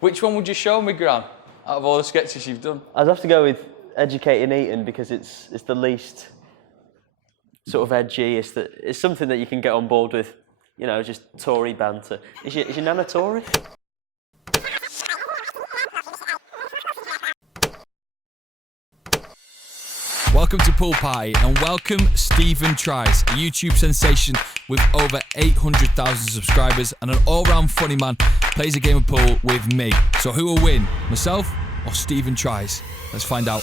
Which one would you show me, Gran, out of all the sketches you've done? I'd have to go with educating eating because it's the least sort of edgy. It's something that you can get on board with, you know, just Tory banter. Is your nana Tory? Welcome to Pool Party and welcome Stephen Tries, a YouTube sensation with over 800,000 subscribers and an all-round funny man, plays a game of pool with me. So who will win, myself or Stephen Tries? Let's find out.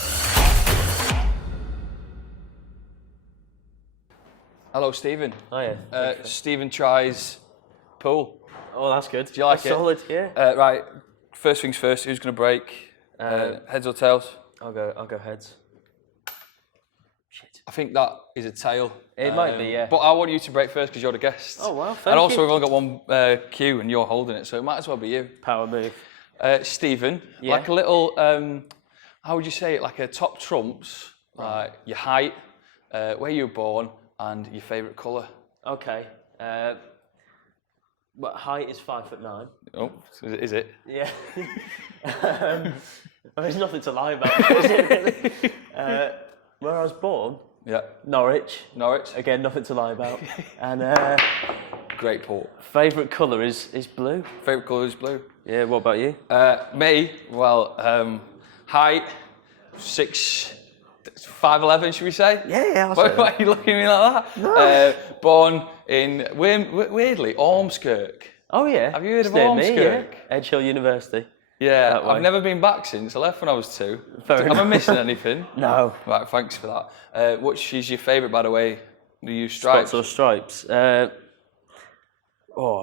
Hello, Stephen. Hiya. Stephen Tries pool. Oh, that's good. Do you like that's it? Solid, yeah. Right, first things first, who's going to break? Heads or tails? I'll go heads. I think that is a tail. It might be, yeah. But I want you to break first because you're the guest. Oh, wow, thank And also you. we've only got one cue and you're holding it, so it might as well be you. Power move. Stephen, Yeah. like a little, how would you say it, like a top trumps, like your height, where you were born, and your favourite colour. Okay. What height is 5'9"? Oh, is it? Yeah. There's nothing to lie about, is it really? Where I was born? Yeah. Norwich. Norwich? Again, nothing to lie about. And Great port. favourite colour is blue. Favourite colour is blue. Yeah, what about you? Me, well, height, 5'11", should we say? Yeah, I'll Why say are you looking at me like that? No. Born in, weirdly, Ormskirk. Oh yeah. Have you heard of It's near me, Ormskirk? yeah. Edge Hill University. Yeah, That way. I've never been back since. I left when I was 2. Fair Am I enough. missing anything? No. Right, thanks for that. Which is your favourite, by the way? Do you use stripes? Spots or stripes? I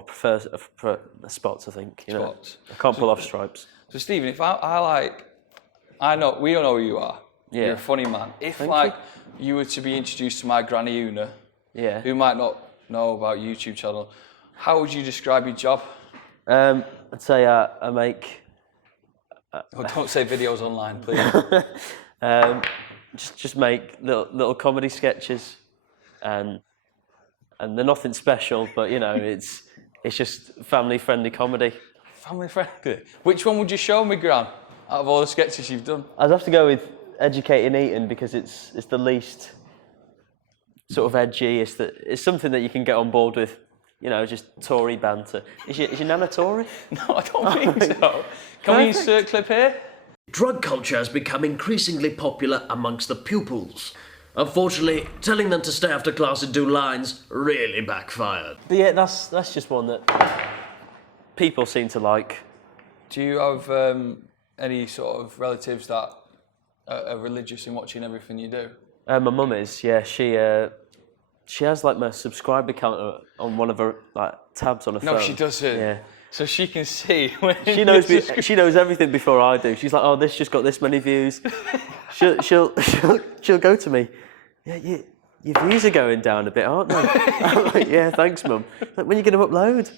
prefer the spots, I think. You know. Spots. I can't pull off stripes. So Stephen, if I know, we all know who you are. Yeah. You're a funny man. If Thank you were to be introduced to my granny Una, Yeah. who might not know about YouTube channel, how would you describe your job? I'd say I make Oh, don't say videos online, please. just make little comedy sketches, and they're nothing special, but you know it's just family friendly comedy. Family friendly. Which one would you show me, Gran, out of all the sketches you've done? I'd have to go with educating eating because it's the least sort of edgy. It's something that you can get on board with, you know, just Tory banter. Is your nana Tory? No, I don't think so. Can we insert clip here? Drug culture has become increasingly popular amongst the pupils. Unfortunately, telling them to stay after class and do lines really backfired. But yeah, that's just one that people seem to like. Do you have any sort of relatives that are religious in watching everything you do? My mum is, yeah. She has like my subscriber counter on one of her like tabs on her phone. No, she doesn't. Yeah. So she can see when She knows she knows everything before I do. She's like, oh, this just got this many views. She'll go to me. Yeah, your views are going down a bit, aren't they? I'm like, yeah, thanks, mum. Like, when are you going to upload?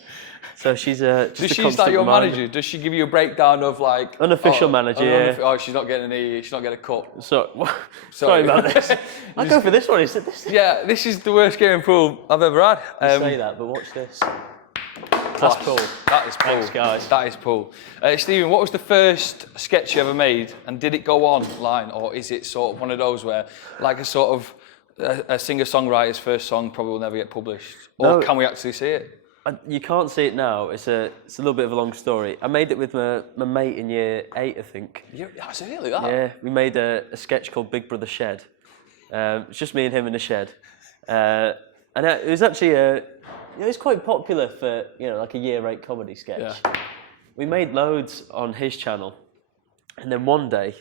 So she's just Does a she constant start your reminder. manager? Does she give you a breakdown of like Unofficial manager, yeah. Oh, she's not getting a cut. So, sorry about this. I'll go for this one. Is it this? Yeah, this is the worst game of pool I've ever had. You say that, but watch this. Class. That's cool. That is pool. Thanks, guys. That is pool. Stephen, what was the first sketch you ever made, and did it go online, or is it sort of one of those where, like a sort of a singer-songwriter's first song probably will never get published, or No. can we actually see it? You can't see it now. It's a little bit of a long story. I made it with my mate in year 8, I think. That's really that. Yeah, we made a sketch called Big Brother Shed. It's just me and him in a shed, and it was actually it was quite popular for like a year 8 comedy sketch. Yeah. We made loads on his channel, and then one day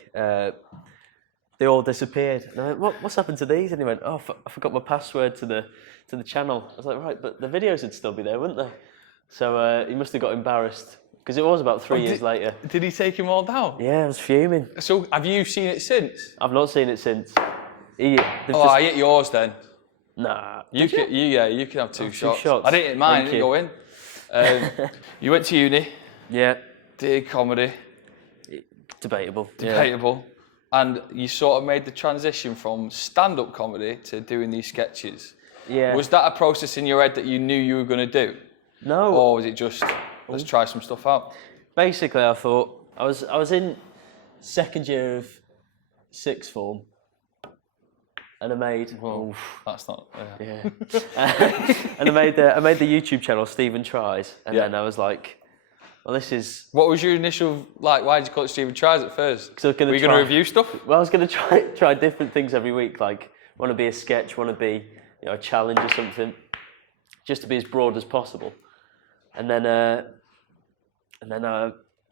they all disappeared. And I went, what's happened to these? And he went, oh, I forgot my password to the channel. I was like, right, but the videos would still be there, wouldn't they? So he must have got embarrassed because it was about 3 years later. Did he take them all down? Yeah, I was fuming. So have you seen it since? I've not seen it since. I hit yours then. Nah. You can have two shots. shots. I didn't hit mine. I Thank didn't go in. You went to uni. Yeah. Did comedy. Debatable. Debatable. And you sort of made the transition from stand-up comedy to doing these sketches. Yeah. Was that a process in your head that you knew you were going to do? No. Or was it just, let's try some stuff out? basically, I thought I was in second year of sixth form, and I made. Well, that's not. Yeah. And I made the YouTube channel Stephen Tries, and then I was like, well, this is. What was your initial like? Why did you call it Stephen Tries at first? Were you going to review stuff? Well, I was going to try different things every week. Like, want to be a sketch, want to be a challenge or something, just to be as broad as possible. And then I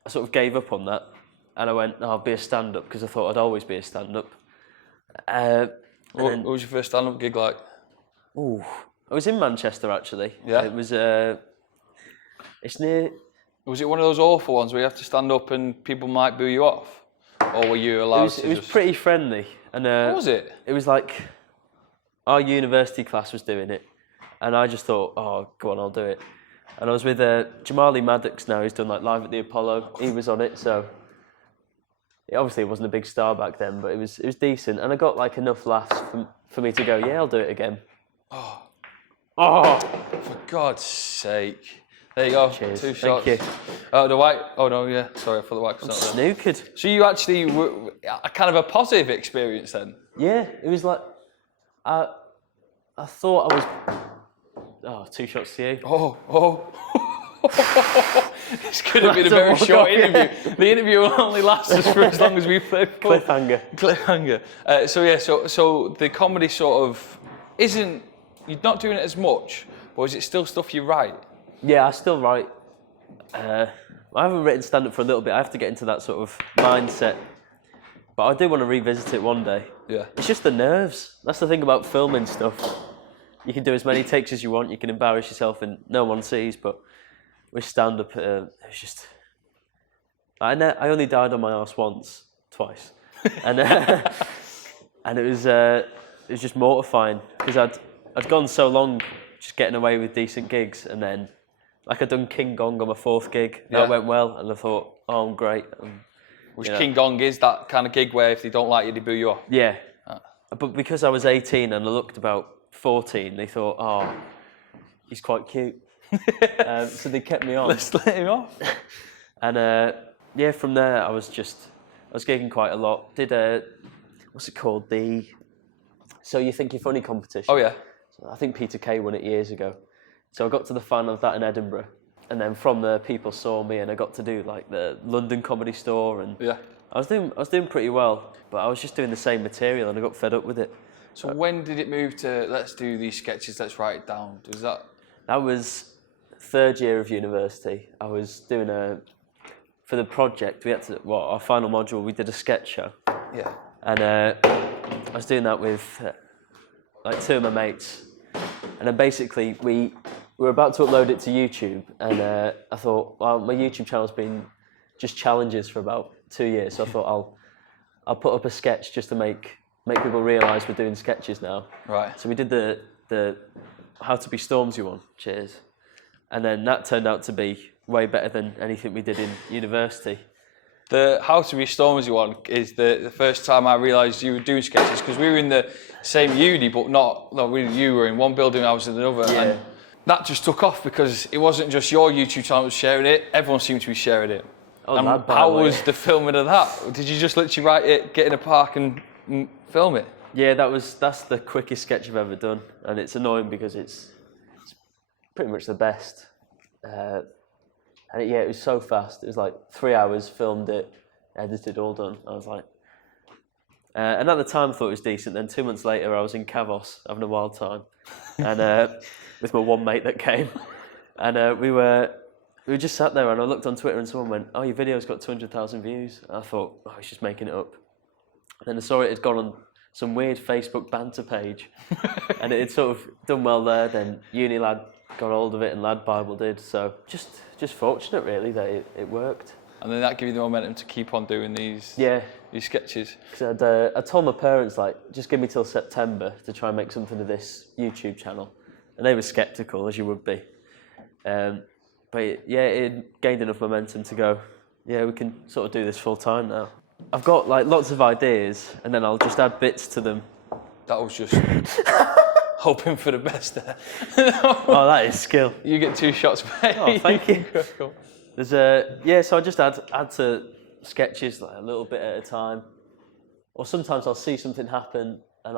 sort of gave up on that, and I went, I'll be a stand-up because I thought I'd always be a stand-up. What was your first stand-up gig like? Ooh, I was in Manchester actually. Yeah. It was. It's near. Was it one of those awful ones where you have to stand up and people might boo you off, or were you allowed to? It was pretty friendly, and what was it? It was like our university class was doing it, and I just thought, oh, go on, I'll do it. And I was with Jamali Maddox now, who's done like Live at the Apollo. He was on it, so obviously it wasn't a big star back then, but it was decent, and I got like enough laughs for me to go, yeah, I'll do it again. Oh, for God's sake. There you go. Cheers. 2 shots. Thank you. The white. Oh no, yeah. Sorry, I thought the white was not there. Snookered. So you actually were a kind of a positive experience then? Yeah, it was like I thought I was. 2 shots to you. This could have been a very short interview. The interview will only last us for as long as we play. Cliffhanger. So the comedy sort of isn't. You're not doing it as much, or is it still stuff you write? Yeah, I still write. I haven't written stand-up for a little bit. I have to get into that sort of mindset. But I do want to revisit it one day. Yeah. It's just the nerves. That's the thing about filming stuff. You can do as many takes as you want. You can embarrass yourself and no one sees. But with stand-up, it's just... I only died on my arse twice. And and it was just mortifying because I'd gone so long just getting away with decent gigs, and then I'd done King Gong on my 4th gig. That went well, and I thought, oh, I'm great. Which King Gong is that kind of gig where if they don't like you, they boo you off. Yeah. But because I was 18 and I looked about 14, they thought, oh, he's quite cute. So they kept me on. Let's let him off. And from there I was gigging quite a lot. Did what's it called? The So You Think You're Funny competition. Oh yeah. I think Peter Kay won it years ago. So I got to the final of that in Edinburgh. And then from there, people saw me and I got to do like the London Comedy Store. And I was doing pretty well, but I was just doing the same material and I got fed up with it. So when did it move to, let's do these sketches, let's write it down? That was 3rd year of university. I was doing for the project, we had to, our final module, we did a sketch show. Yeah. And I was doing that with like 2 of my mates. And then basically we were about to upload it to YouTube, and I thought, well, my YouTube channel's been just challenges for about 2 years, so I thought I'll put up a sketch just to make people realise we're doing sketches now. Right. So we did the How to Be Stormzy one. Cheers. And then that turned out to be way better than anything we did in university. The How to Be Stormzy one is the first time I realised you were doing sketches, because we were in the same uni, but you were in one building, I was in another. Yeah. And that just took off because it wasn't just your YouTube channel was sharing it, everyone seemed to be sharing it. Oh, how was the filming of that? Did you just literally write it, get in a park and film it? Yeah, that's the quickest sketch I've ever done, and it's annoying because it's pretty much the best. And it was so fast. It was like 3 hours, filmed it, edited, all done. I was like, and at the time I thought it was decent. Then 2 months later, I was in Kavos having a wild time, and with my one mate that came, and we were just sat there, and I looked on Twitter, and someone went, "Oh, your video's got 200,000 views." And I thought, "Oh, he's just making it up." And then I saw it had gone on some weird Facebook banter page, and it had sort of done well there. Then Uni Lad got hold of it, and Lad Bible did. So just fortunate, really, that it worked. And then that gave you the momentum to keep on doing these sketches. Because I told my parents, like, just give me till September to try and make something of this YouTube channel, and they were sceptical, as you would be. But it gained enough momentum to go, yeah, we can sort of do this full time now. I've got like lots of ideas, and then I'll just add bits to them. That was just hoping for the best there. Oh, that is skill. You get 2 shots, mate. Oh, thank you. So I just add to sketches like a little bit at a time, or sometimes I'll see something happen and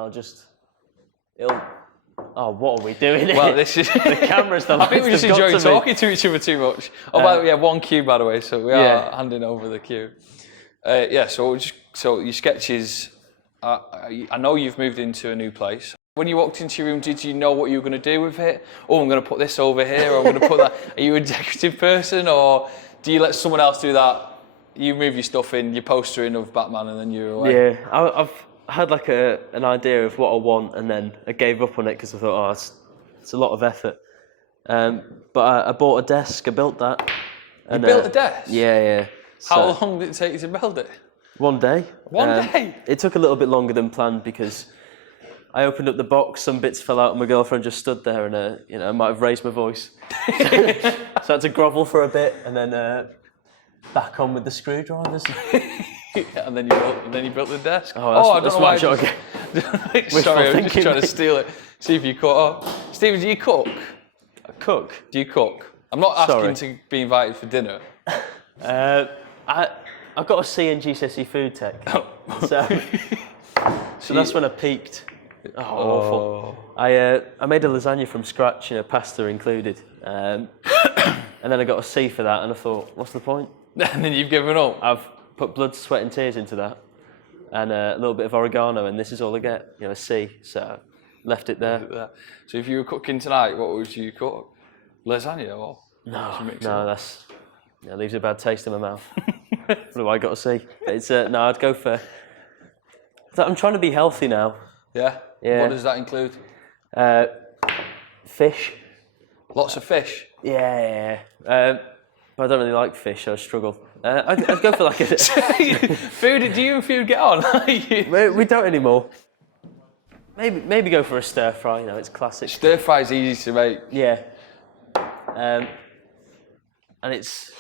what are we doing here? Well, this is the camera's the I think we just enjoying to me. talking to each other too much. Oh, by the way, we have one cue, by the way, so we are handing over the cue. So your sketches, I know you've moved into a new place. When you walked into your room, did you know what you were going to do with it? Oh, I'm going to put this over here, or I'm going to put that. Are you a decorative person, or do you let someone else do that? You move your stuff in, your poster in of Batman, and then you're away. Yeah, I've had like an idea of what I want, and then I gave up on it because I thought, it's a lot of effort. But I bought a desk, I built that. You built a desk? Yeah. How long did it take you to build it? One day. One day? It took a little bit longer than planned because I opened up the box, some bits fell out, and my girlfriend just stood there, and I might have raised my voice. So I had to grovel for a bit, and then back on with the screwdrivers. And then you built the desk. I don't know why. Sorry, I was just trying to steal it. See if you caught up. Stephen, do you cook? Cook? Do you cook? I'm not asking to be invited for dinner. I've got a C in GCSE food tech, so that's when I peaked. Awful. I made a lasagna from scratch, pasta included, and then I got a C for that, and I thought, what's the point? And then you've given up. I've put blood, sweat and tears into that, and a little bit of oregano, and this is all I get, a C, so left it there. So if you were cooking tonight, what would you cook? Lasagna or? No, that leaves a bad taste in my mouth. What do I got to see? It's I'd go for. I'm trying to be healthy now. Yeah. What does that include? Fish. Lots of fish. Yeah. But I don't really like fish. I struggle. I'd go for like a food. Do you and food get on? We don't anymore. Maybe go for a stir fry. It's classic. Stir fry is easy to make. Yeah. And it's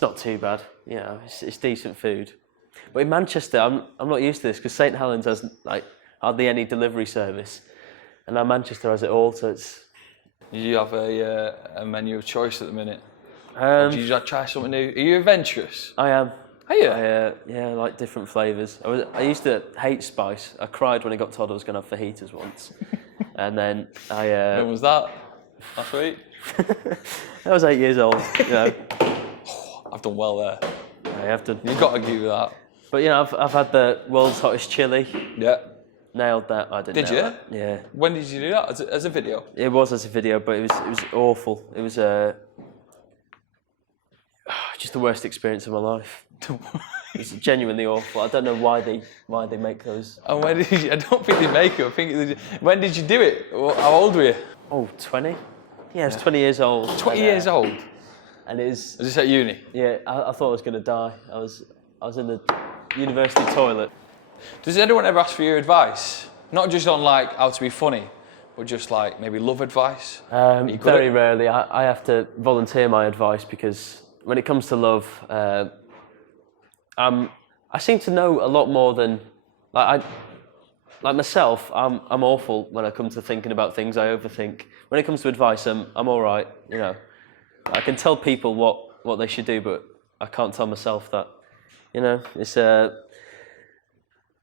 not too bad. It's decent food. But in Manchester, I'm not used to this because St Helens has hardly any delivery service, and now Manchester has it all. So it's. You have a menu of choice at the minute. Do you try something new? Are you adventurous? I am. Are you? I like different flavours. I used to hate spice. I cried when I got told I was going to have fajitas once, and then I. When was that? Last week. I was 8 years old. I've done well there. I have to. You've got to give that. But I've had the world's hottest chili. Yeah. Nailed that. I didn't. Did you? That. Yeah. When did you do that? As a video? It was as a video, but it was awful. It was just the worst experience of my life. It's genuinely awful. I don't know why they make those. And when did you? I don't think they make it. When did you do it? How old were you? 20. Yeah, I was 20 years old. 20 years old. And it was. Was this at uni? Yeah, I thought I was going to die. I was in the university toilet. Does anyone ever ask for your advice? Not just on how to be funny, but just maybe love advice? Very rarely. I have to volunteer my advice because when it comes to love, I seem to know a lot more than myself. I'm awful when I come to thinking about things. I overthink. When it comes to advice, I'm all right. I can tell people what they should do, but I can't tell myself that.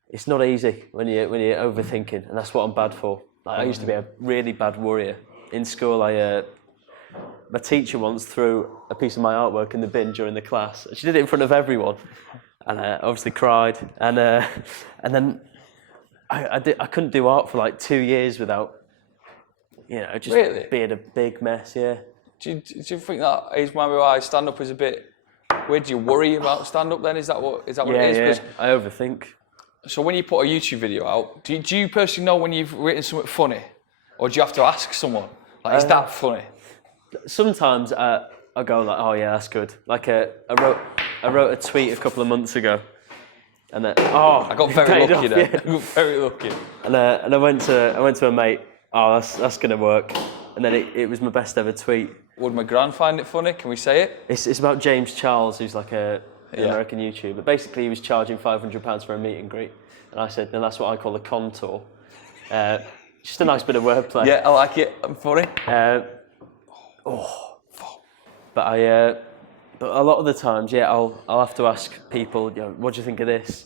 It's not easy when you're overthinking, and that's what I'm bad for. I used to be a really bad worrier. In school, my teacher once threw a piece of my artwork in the bin during the class. She did it in front of everyone, and I obviously cried. And then I couldn't do art for 2 years without, just really? being a big mess. Yeah. Do you think that is why stand-up is a bit weird? Do you worry about stand-up then? Is that what it is? Yeah, I overthink. So when you put a YouTube video out, do you personally know when you've written something funny? Or do you have to ask someone, is that funny? Sometimes I go oh yeah, that's good. I wrote a tweet a couple of months ago, and I got very lucky there. Yeah. I got very lucky. And I went to a mate. Oh, that's gonna work. And then it was my best ever tweet. Would McGrath find it funny? Can we say it? It's about James Charles, who's an American YouTuber. Basically, he was charging £500 for a meet and greet, and I said, "No, that's what I call a contour." Just a nice bit of wordplay. Yeah, I like it. I'm funny. But But a lot of the times, yeah, I'll have to ask people, what do you think of this?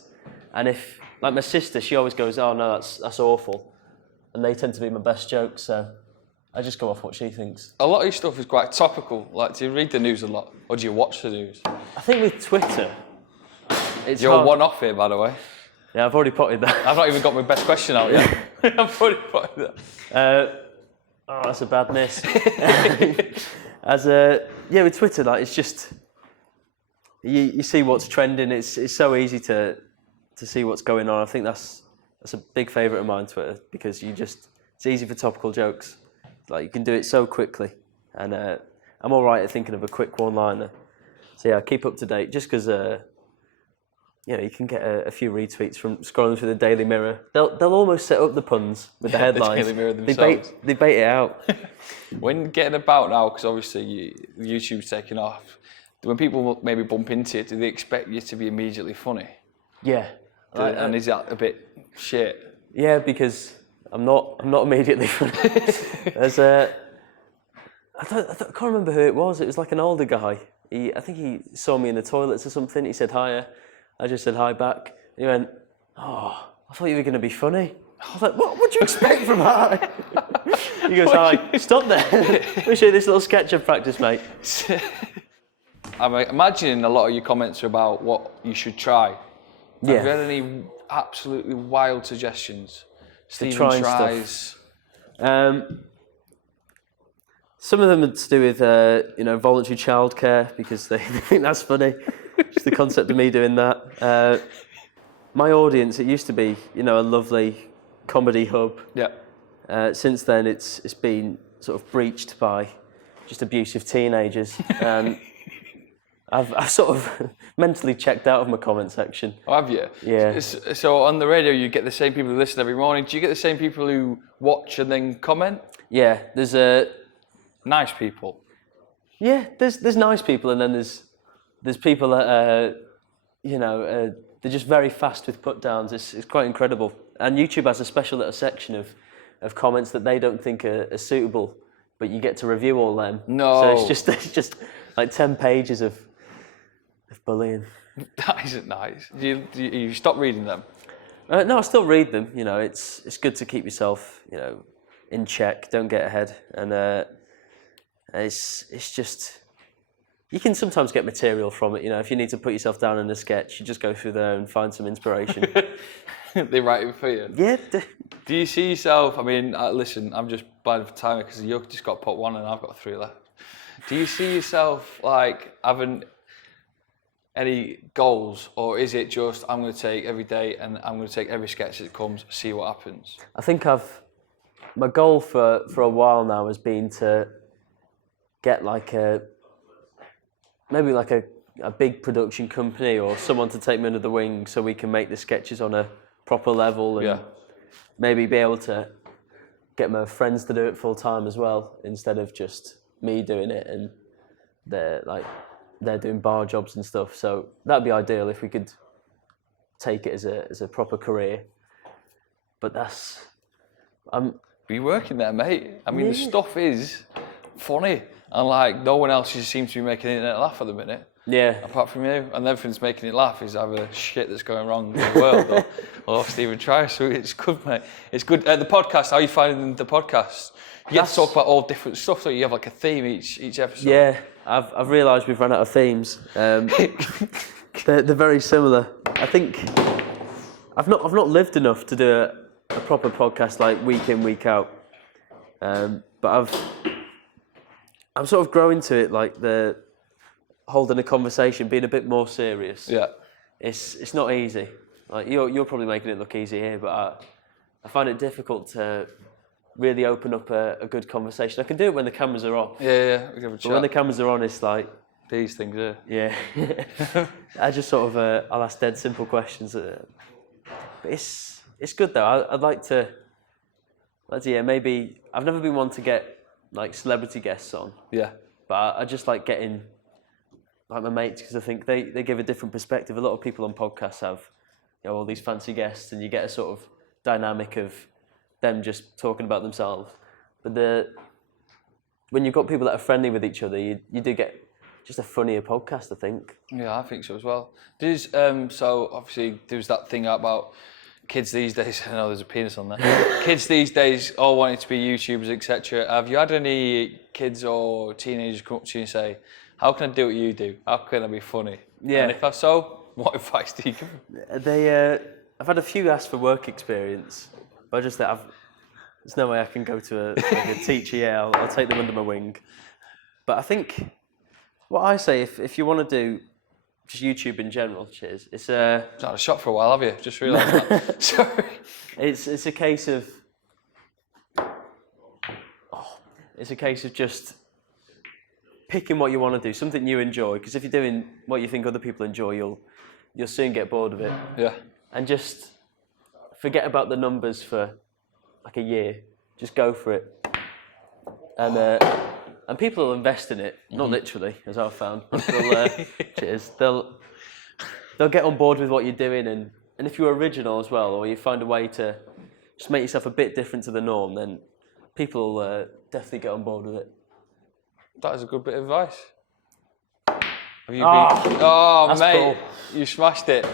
And if, like my sister, she always goes, oh no, that's awful. And they tend to be my best jokes, so I just go off what she thinks. A lot of your stuff is quite topical. Like, do you read the news a lot, or do you watch the news? I think with Twitter, it's You're hard. one off here, by the way. Yeah, I've already potted that. I've not even got my best question out yet. I've already potted that. Oh, that's a bad miss. With Twitter, like it's just you see what's trending. It's so easy to see what's going on. I think that's a big favourite of mine, Twitter, because it's easy for topical jokes. Like you can do it so quickly, and I'm all right at thinking of a quick one-liner. So yeah, keep up to date. Just because you can get a few retweets from scrolling through the Daily Mirror. They'll almost set up the puns with the headlines. The Daily Mirror themselves. They bait it out. When getting about now, because obviously YouTube's taking off, when people maybe bump into it, do they expect you to be immediately funny? Yeah. And is that a bit shit? Yeah, because I'm not immediately funny. There's I can't remember who it was. It was like an older guy. I think he saw me in the toilets or something. He said hiya. I just said hi back. He went, oh, I thought you were going to be funny. I was like, what would you expect from hi? He goes, hi, stop there. Let me show you this little sketch I've practiced, mate. I'm imagining a lot of your comments are about what you should try. Yeah. Have you had any absolutely wild suggestions? Stephen trying tries. Some of them are to do with voluntary childcare because they think that's funny. Just the concept of me doing that. My audience, it used to be, a lovely comedy hub. Yeah. Since then, it's been sort of breached by just abusive teenagers. I've sort of mentally checked out of my comment section. Oh, have you? Yeah. So on the radio, you get the same people who listen every morning. Do you get the same people who watch and then comment? Yeah, there's nice people. Yeah, there's nice people, and then there's people that they're just very fast with put downs. It's quite incredible. And YouTube has a special little section of comments that they don't think are suitable, but you get to review all them. No. So it's just like 10 pages of bullying. That isn't nice. Do you stop reading them? No, I still read them. It's good to keep yourself in check. Don't get ahead, and it's just. You can sometimes get material from it, if you need to put yourself down in a sketch, you just go through there and find some inspiration. They write it for you? Yeah. Do you see yourself, listen, I'm just bad for time because you've just got pot one and I've got 3 left. Do you see yourself like having any goals, or is it just, I'm going to take every day and I'm going to take every sketch that comes, see what happens? I think my goal for a while now has been to get maybe a big production company or someone to take me under the wing so we can make the sketches on a proper level and maybe be able to get my friends to do it full time as well instead of just me doing it and they're doing bar jobs and stuff. So that'd be ideal if we could take it as a proper career. But Be working there, mate. The stuff is funny. And no one else seems to be making it laugh at the minute. Yeah. Apart from you. And everything's making it laugh is either shit that's going wrong in the world or Stephen tries. So it's good, mate. It's good. The podcast, how are you finding the podcast? You get to talk about all different stuff, so you have a theme each episode. Yeah, I've realised we've run out of themes. They're very similar. I think I've not lived enough to do a proper podcast like week in, week out. But I'm sort of growing to it, like the holding a conversation, being a bit more serious. Yeah. It's not easy. Like you're probably making it look easy here, but I find it difficult to really open up a good conversation. I can do it when the cameras are off. Yeah. We have a chat. But when the cameras are on, it's like these things, yeah. Yeah. I just sort of I'll ask dead simple questions. But it's good though. I'd like to. Maybe I've never been one to get like celebrity guests on. Yeah. But I just like getting like my mates because I think they give a different perspective. A lot of people on podcasts have all these fancy guests, and you get a sort of dynamic of them just talking about themselves. But when you've got people that are friendly with each other, you do get just a funnier podcast, I think. Yeah, I think so as well. There's so obviously there's that thing about kids these days. I know there's a penis on there. Kids these days all wanting to be YouTubers, etc. Have you had any kids or teenagers come up to you and say, "How can I do what you do? How can I be funny?" Yeah. And if that's so, what advice do you give them? I've had a few ask for work experience, but I just think there's no way I can go to a teacher. Yeah, I'll take them under my wing. But I think what I say, if you want to do just YouTube in general, cheers. It's Not had a shot for a while, have you? Just realised that. Sorry. It's a case of just picking what you want to do, something you enjoy. Because if you're doing what you think other people enjoy, you'll soon get bored of it. Yeah. And just forget about the numbers for like a year. Just go for it. And people will invest in it, not literally, as I've found. But cheers. They'll get on board with what you're doing, and if you're original as well, or you find a way to just make yourself a bit different to the norm, then people will definitely get on board with it. That is a good bit of advice. Have you been? Oh, mate, cool. You smashed it.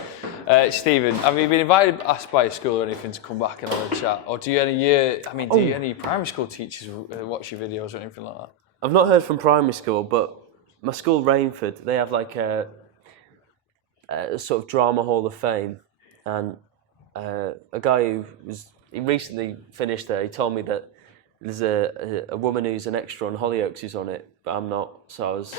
Stephen, have you been asked by your school or anything to come back and have a chat? Or do any primary school teachers watch your videos or anything like that? I've not heard from primary school, but my school, Rainford, they have like a sort of drama hall of fame, and a guy he recently finished there. He told me that there's a woman who's an extra on Hollyoaks who's on it, but I'm not. So I was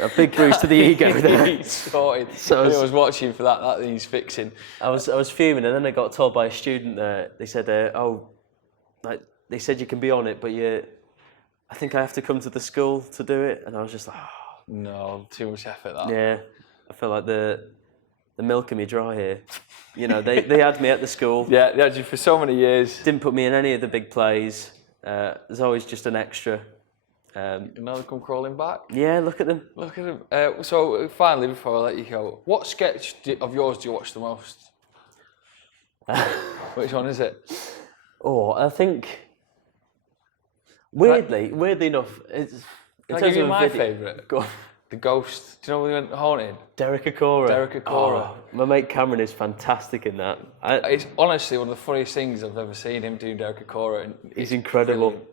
a big bruise to the ego there. He's sorted. So I was watching for that he's fixing. I was fuming, and then I got told by a student there. They said, they said you can be on it, but I think I have to come to the school to do it. And I was just like, oh. No, too much effort. That. Yeah, I feel like the milking me dry here. You know, they had me at the school. Yeah, they had you for so many years. Didn't put me in any of the big plays. There's always just an extra. And now they come crawling back. Yeah, look at them. Look at them. So finally, before I let you go, what sketch of yours do you watch the most? Which one is it? Oh, I think weirdly enough, it's. Can I give you my favourite? Go on. The Ghost. Do you know when we went haunted? Derek Acora. Oh, my mate Cameron is fantastic in that. It's honestly one of the funniest things I've ever seen him do, Derek Acora. And he's incredible. Brilliant.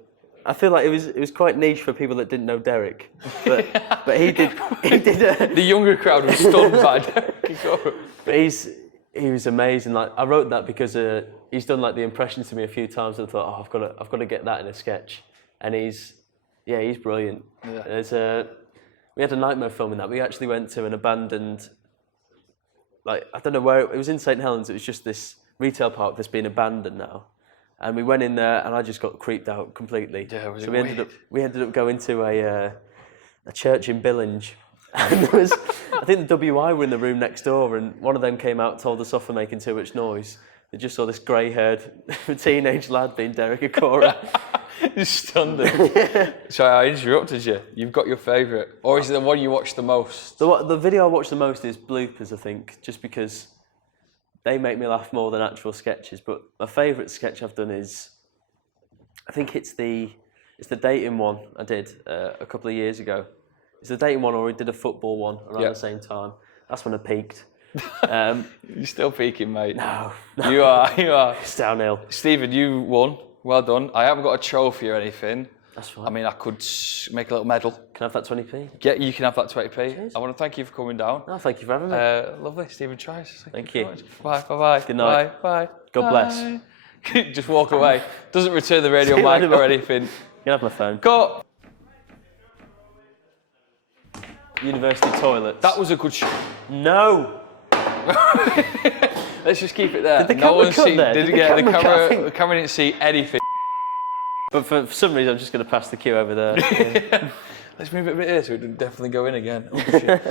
I feel like it was quite niche for people that didn't know Derek, but he did. The younger crowd was stunned by Derek Acora. But he was amazing. Like I wrote that because he's done like the impression to me a few times, and I thought, I've got to get that in a sketch. And he's brilliant. Yeah. We had a nightmare filming that. We actually went to an abandoned, I don't know where, it was in St Helens. It was just this retail park that's been abandoned now. And we went in there, and I just got creeped out completely. Yeah, so we ended up going to a church in Billinge, and there was, I think the WI were in the room next door, and one of them came out and told us off for making too much noise. They just saw this grey-haired teenage lad being Derek Acora. You stunned him. Yeah. Sorry, I interrupted you. You've got your favourite, or is it the one you watch the most? The video I watch the most is bloopers, I think, just because they make me laugh more than actual sketches. But my favourite sketch I've done is, I think it's the dating one I did a couple of years ago. It's the dating one, or we did a football one around the same time. That's when I peaked. You're still peaking, mate. No. You are. It's downhill. Stephen, you won. Well done. I haven't got a trophy or anything. That's fine. I mean, I could make a little medal. Can I have that 20p? Yeah, you can have that 20p. Cheers. I want to thank you for coming down. No, thank you for having me. Lovely, Stephen Trice. Thank you. Bye, bye. Good night. Bye. God bless. Just walk away. Doesn't return the radio mic or anything. You can have my phone. Go. University toilets. That was a good shot. No. Let's just keep it there. Did the camera cut there? The camera didn't see anything. But for some reason, I'm just going to pass the cue over there. Yeah. Let's move it a bit here so it would definitely go in again. Oh, shit.